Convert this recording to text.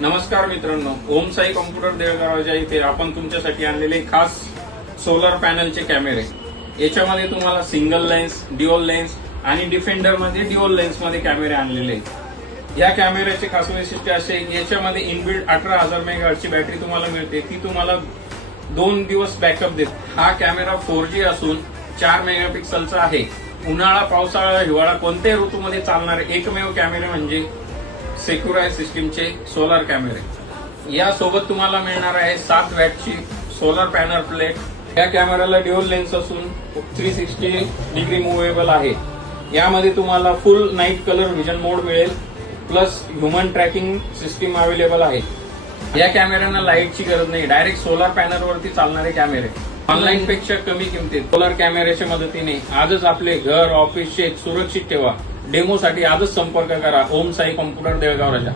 नमस्कार मित्रांनो, ओम साई कॉम्प्युटर देळगावच्या इथे आपण तुमच्यासाठी आणलेले खास सोलर पॅनलचे कॅमेरे। याच्यामध्ये तुम्हाला सिंगल लेन्स, ड्युअल लेन्स आणि डिफेंडर मध्ये ड्युअल लेन्स मध्ये कॅमेरे आणलेले आहेत। या कॅमेऱ्याचे खास वैशिष्ट्य असे की याच्यामध्ये इनबिल्ट 18,000 मेगाहर्ट्जची बॅटरी तुम्हाला मिळते, ती तुम्हाला 2 दिवस बॅकअप देते। हा कॅमेरा 4G असून 4 मेगापिक्सलचा आहे। उन्हाळा, पावसाळा, हिवाळा कोणत्याही ऋतूमध्ये चालणारे एकमेव कॅमेरे म्हणजे सेक्युराय सिस्टीमचे सोलर कॅमेरे। यासोबत तुम्हाला मिळणार आहे 7 वॅटची सोलर पॅनल प्लेट। या कॅमेऱ्याला ड्युअल लेन्स असून 360 डिग्री मुव्हेबल आहे। यामध्ये तुम्हाला full night colour vision mode मिळेल, plus human tracking system available आहे। या कॅमेऱ्यांना लाईटची गरज नाही, डायरेक्ट सोलर पॅनलवरती चालणारे कॅमेरे। ऑनलाईन पेक्षा कमी किमतीत सोलर कॅमेऱ्याच्या मदतीने आजच आपले घर, ऑफिस, शेत सुरक्षित ठेवा। डेमोसाठी आजच संपर्क करा ओम साई कॉम्प्युटर देळगाव राजा।